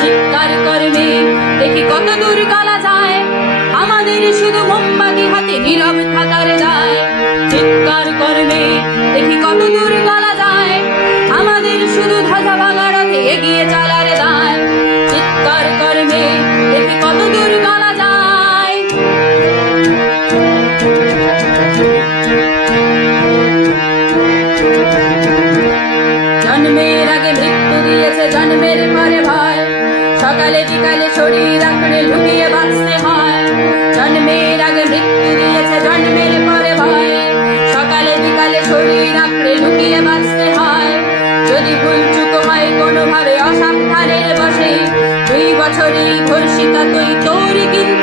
চিৎকার করবে দেখি কত দূর গলা যায়, আমাদের শুধু মোমবাতি হাতে নীরব থাকার দায়। চিৎকার করবে দেখি কত দূর গলা যায়, আমাদের শুধু ধ্বজা ভাঙা রথে এগিয়ে চলার দায়। চিৎকার করবে দেখি কত দূর গলা যায়। জন্মের আগে মৃত্যু দিয়েছে, জন্মের পরে ভয়, সকালে বিকালে শরীর আঁকড়ে লুকিয়ে বাঁচতে হয়। জন্মের আগে মৃত্যু দিয়েছে, জন্মের পরে ভয়, সকালে বিকালে শরীর আঁকড়ে লুকিয়ে বাঁচতে হয়। যদি ভুলচুক হয় কোনোভাবে অসাবধানের বসে, 2 বছরেই ধর্ষিতা তুই, তোর কিন্তু